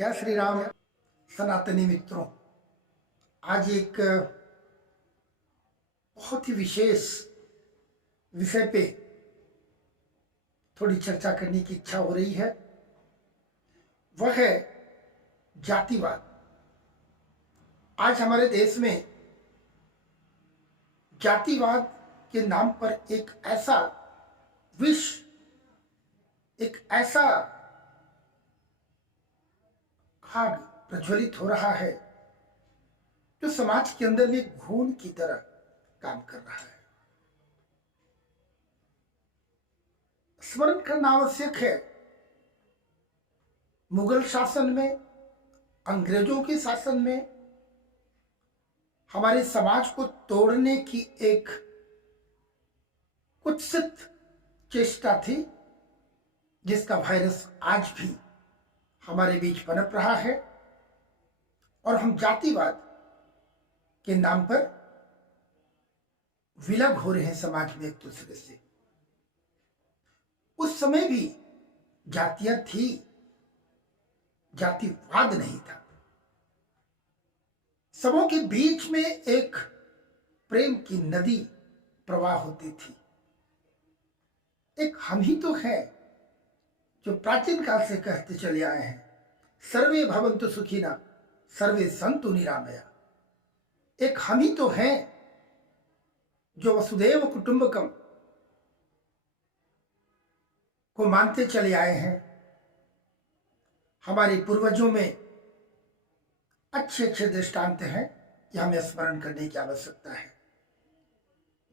जय श्री राम। सनातनी मित्रों, आज एक बहुत ही विशेष विषय पे थोड़ी चर्चा करने की इच्छा हो रही है। वह है जातिवाद। आज हमारे देश में जातिवाद के नाम पर एक ऐसा विष, एक ऐसा आग प्रज्वलित हो रहा है जो समाज के अंदर एक घून की तरह काम कर रहा है। स्मरण करना आवश्यक है, मुगल शासन में, अंग्रेजों के शासन में हमारे समाज को तोड़ने की एक कुत्सित चेष्टा थी, जिसका वायरस आज भी हमारे बीच पनप रहा है। और हम जातिवाद के नाम पर विलग हो रहे हैं समाज में एक दूसरे से। उस समय भी जातियां थी, जातिवाद नहीं था। सबों के बीच में एक प्रेम की नदी प्रवाह होती थी। एक हम ही तो है जो प्राचीन काल से कहते चले आए हैं, सर्वे भवन्तु सुखिनः सर्वे सन्तु निरामया। एक हम ही तो हैं जो वसुदेव कुटुंबकम को मानते चले आए हैं। हमारे पूर्वजों में अच्छे अच्छे दृष्टांत हैं, यह हमें स्मरण करने की आवश्यकता है।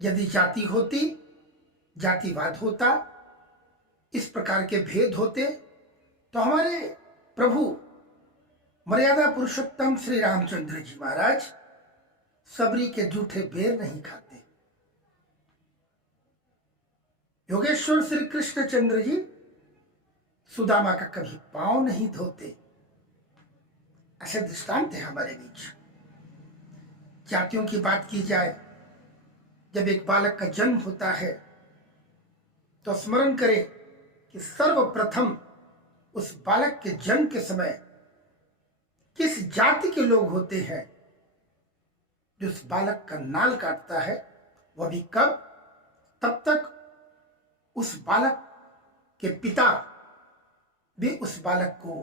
यदि जाति होती, जातिवाद होता, इस प्रकार के भेद होते, तो हमारे प्रभु मर्यादा पुरुषोत्तम श्री रामचंद्र जी महाराज सबरी के जूठे बेर नहीं खाते। योगेश्वर श्री कृष्णचंद्र जी सुदामा का कभी पांव नहीं धोते। ऐसे दृष्टांत है हमारे बीच। जातियों की बात की जाए, जब एक बालक का जन्म होता है तो स्मरण करें कि सर्वप्रथम उस बालक के जन्म के समय किस जाति के लोग होते हैं जो उस बालक का नाल काटता है। वह भी कब? तब तक उस बालक के पिता भी उस बालक को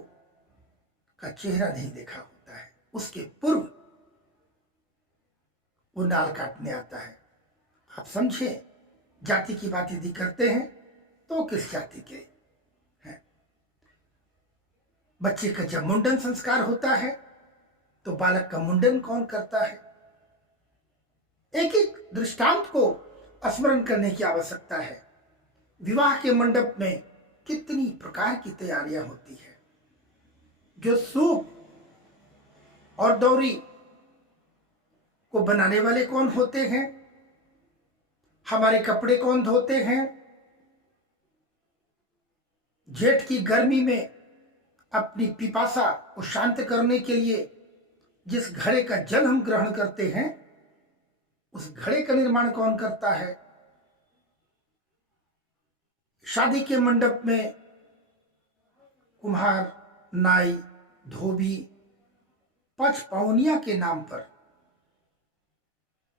का चेहरा नहीं देखा होता है। उसके पूर्व वो नाल काटने आता है। आप समझे, जाति की बात यदि करते हैं तो किस जाति के हैं। बच्चे का जब मुंडन संस्कार होता है तो बालक का मुंडन कौन करता है। एक एक दृष्टांत को स्मरण करने की आवश्यकता है। विवाह के मंडप में कितनी प्रकार की तैयारियां होती है। जो सूप और दौरी को बनाने वाले कौन होते हैं, हमारे कपड़े कौन धोते हैं, जेठ की गर्मी में अपनी पिपासा को शांत करने के लिए जिस घड़े का जल हम ग्रहण करते हैं, उस घड़े का निर्माण कौन करता है। शादी के मंडप में कुम्हार, नाई, धोबी, पचपौनिया के नाम पर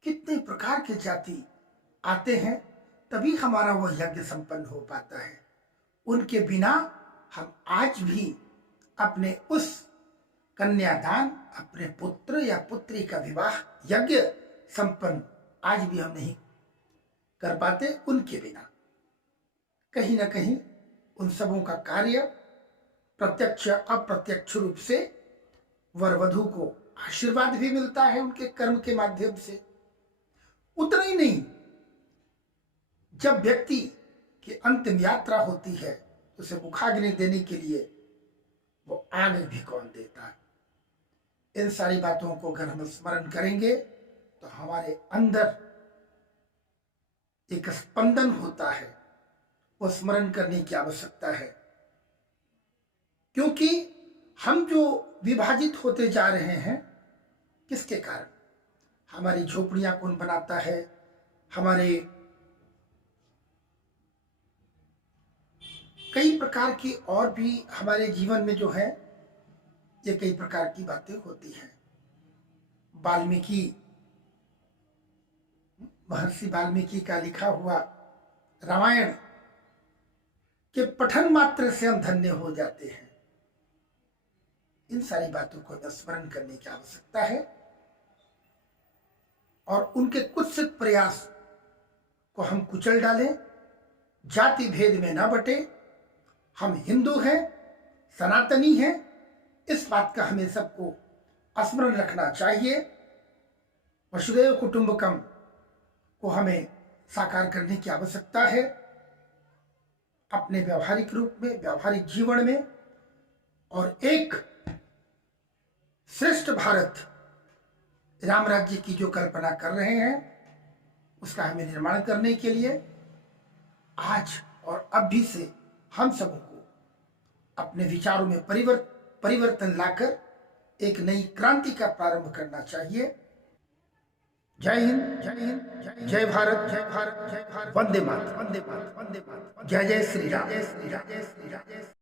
कितने प्रकार के जाति आते हैं, तभी हमारा वह यज्ञ संपन्न हो पाता है। उनके बिना हम आज भी अपने उस कन्यादान, अपने पुत्र या पुत्री का विवाह यज्ञ संपन्न आज भी हम नहीं कर पाते। उनके बिना कहीं ना कहीं उन सबों का कार्य प्रत्यक्ष अप्रत्यक्ष रूप से वर वधू को आशीर्वाद भी मिलता है उनके कर्म के माध्यम से। उतना ही नहीं, जब व्यक्ति की अंतिम यात्रा होती है तो उसे मुखाग्नि देने के लिए वो आग भी कौन देता है। इन सारी बातों को अगर हम स्मरण करेंगे तो हमारे अंदर एक स्पंदन होता है, वो स्मरण करने की आवश्यकता है। क्योंकि हम जो विभाजित होते जा रहे हैं, किसके कारण? हमारी झोपड़ियां कौन बनाता है, हमारे कई प्रकार की और भी हमारे जीवन में जो है ये कई प्रकार की बातें होती हैं। वाल्मीकि, महर्षि वाल्मीकि का लिखा हुआ रामायण के पठन मात्र से हम धन्य हो जाते हैं। इन सारी बातों को स्मरण करने की आवश्यकता है और उनके कुत्सित प्रयास को हम कुचल डालें। जाति भेद में ना बटे, हम हिंदू हैं, सनातनी हैं, इस बात का हमें सबको स्मरण रखना चाहिए। वसुधैव कुटुंबकम को हमें साकार करने की आवश्यकता है अपने व्यवहारिक रूप में, व्यवहारिक जीवन में, और एक श्रेष्ठ भारत राम राज्य की जो कल्पना कर रहे हैं उसका हमें निर्माण करने के लिए आज और अभी से हम सबों को अपने विचारों में परिवर्तन लाकर एक नई क्रांति का प्रारंभ करना चाहिए। जय हिंद, जय हिंद, जय भारत, जय भारत, जय भारत, वंदे मातरम, वंदे मातरम, वंदे मातरम, जय जय श्री राम, जय श्री राम, जय श्री राम, जय